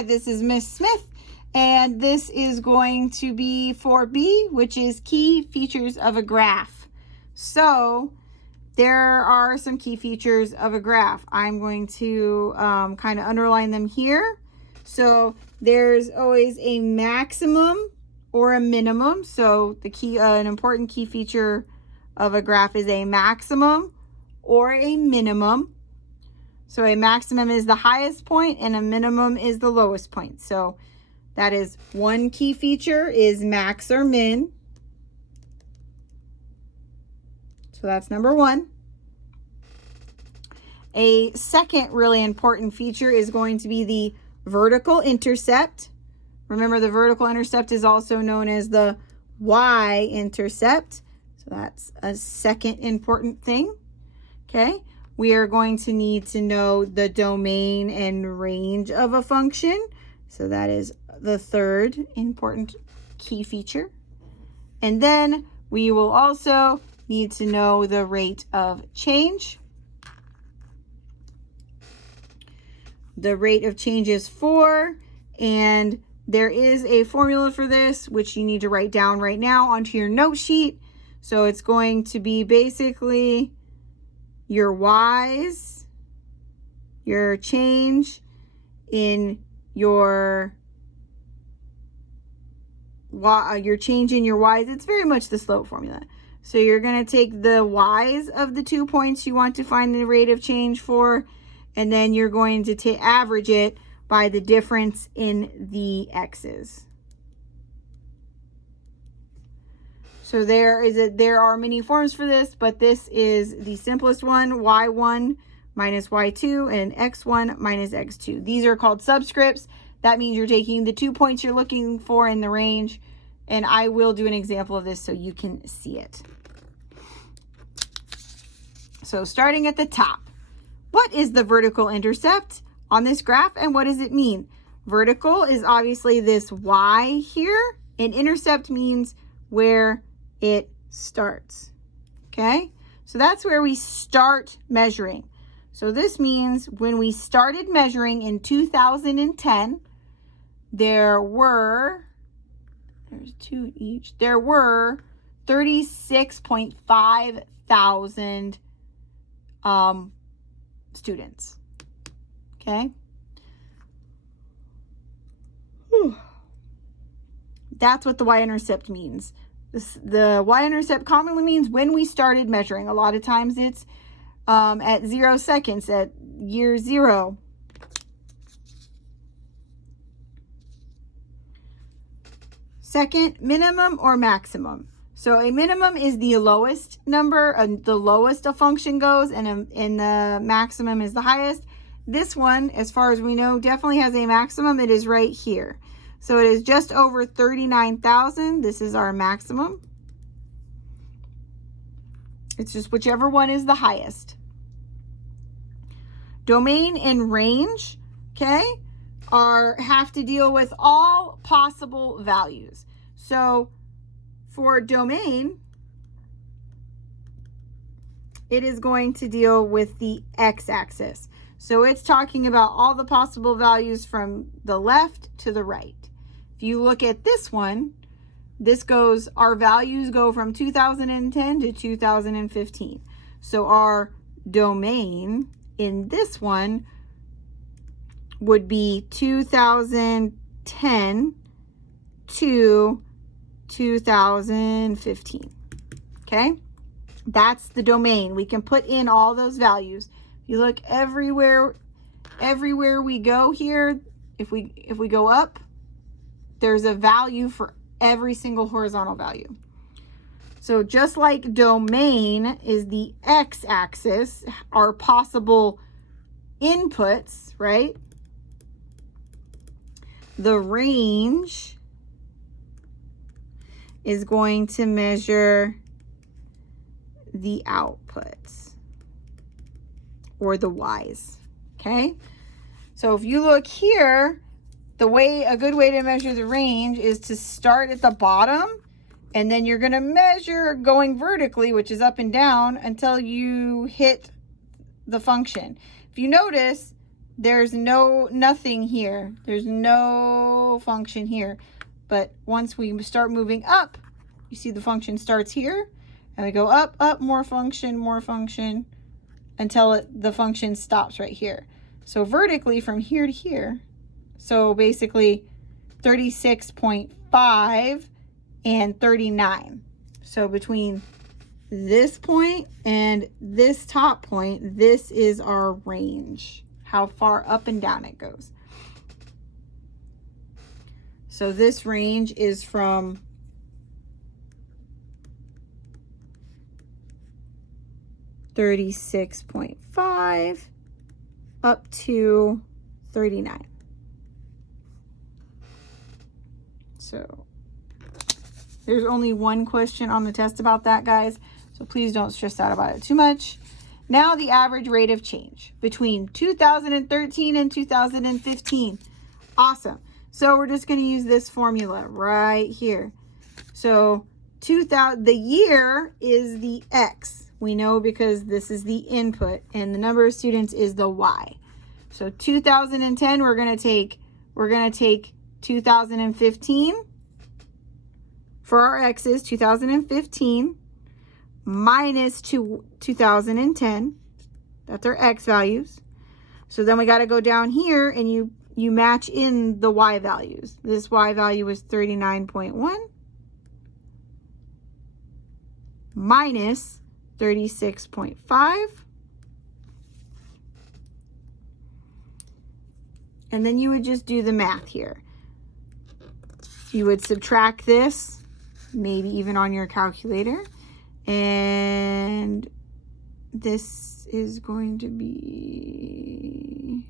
Hi, this is Miss Smith, and this is going to be for B, which is key features of a graph. So there are some key features of a graph. I'm going to kind of underline them here. So there's always a maximum or a minimum. So the key, an important key feature of a graph is a maximum or a minimum. So a maximum is the highest point and a minimum is the lowest point. So that is one key feature is max or min. So that's number one. A second really important feature is going to be the vertical intercept. Remember, the vertical intercept is also known as the y-intercept. So that's a second important thing. Okay. We are going to need to know the domain and range of a function. So that is the third important key feature. And then we will also need to know the rate of change. The rate of change is 4, and there is a formula for this, which you need to write down right now onto your note sheet. So it's going to be basically your y's, your change in your change in your y's. It's very much the slope formula. So you're going to take the y's of the 2 points you want to find the rate of change for, and then you're going to average it by the difference in the x's. So there are many forms for this, but this is the simplest one, y1 minus y2 and x1 minus x2. These are called subscripts. That means you're taking the 2 points you're looking for in the range, and I will do an example of this so you can see it. So starting at the top, what is the vertical intercept on this graph and what does it mean? Vertical is obviously this y here, and intercept means where it starts. Okay, so that's where we start measuring. So this means when we started measuring in 2010, there were 36.5 thousand students. Okay. Whew. That's what the y-intercept means. The y-intercept commonly means when we started measuring. A lot of times it's at 0 seconds, at year 0. Second, minimum or maximum. So a minimum is the lowest number, the lowest a function goes, and the maximum is the highest. This one, as far as we know, definitely has a maximum. It is right here. So it is just over 39,000. This is our maximum. It's just whichever one is the highest. Domain and range, okay, have to deal with all possible values. So for domain, it is going to deal with the x-axis. So it's talking about all the possible values from the left to the right. If you look at this one, our values go from 2010 to 2015. So our domain in this one would be 2010 to 2015. Okay, that's the domain. We can put in all those values. If you look everywhere we go here, if we go up, there's a value for every single horizontal value. So just like domain is the x-axis, our possible inputs, right? The range is going to measure the outputs or the y's. Okay, so if you look here, a good way to measure the range is to start at the bottom, and then you're going to measure going vertically, which is up and down, until you hit the function. If you notice, there's nothing here. There's no function here. But once we start moving up, you see the function starts here, and we go up, up, more function, until the function stops right here. So vertically from here to here, so basically 36.5 and 39. So between this point and this top point, this is our range, how far up and down it goes. So this range is from 36.5 up to 39. So there's only one question on the test about that, guys. So please don't stress out about it too much. Now the average rate of change between 2013 and 2015. Awesome. So we're just going to use this formula right here. So the year is the X. We know because this is the input, and the number of students is the Y. So 2010, we're going to take 2015 for our X's, 2015 minus 2010. That's our X values. So then we got to go down here and you match in the Y values. This Y value was 39.1 minus 36.5. And then you would just do the math here. You would subtract this, maybe even on your calculator. And this is going to be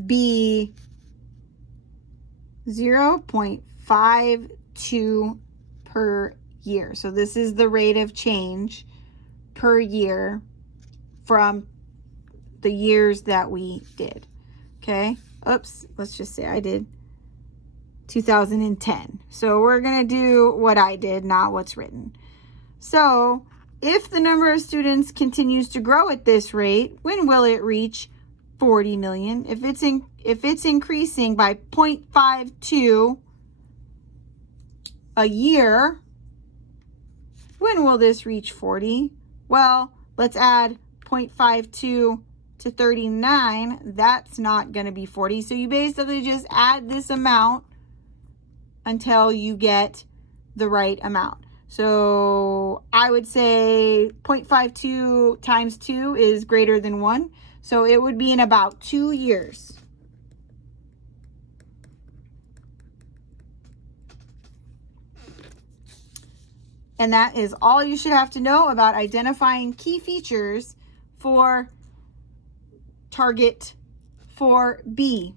0.52 per year. So this is the rate of change per year from the years that we did. Okay. Oops. Let's just say I did 2010. So we're going to do what I did, not what's written. So if the number of students continues to grow at this rate, when will it reach 40 million? If it's increasing by 0.52 a year, when will this reach 40? Well, let's add 0.52 to 39. That's not going to be 40. So you basically just add this amount until you get the right amount. So I would say 0.52 times 2 is greater than 1. So it would be in about 2 years. And that is all you should have to know about identifying key features for target 4B.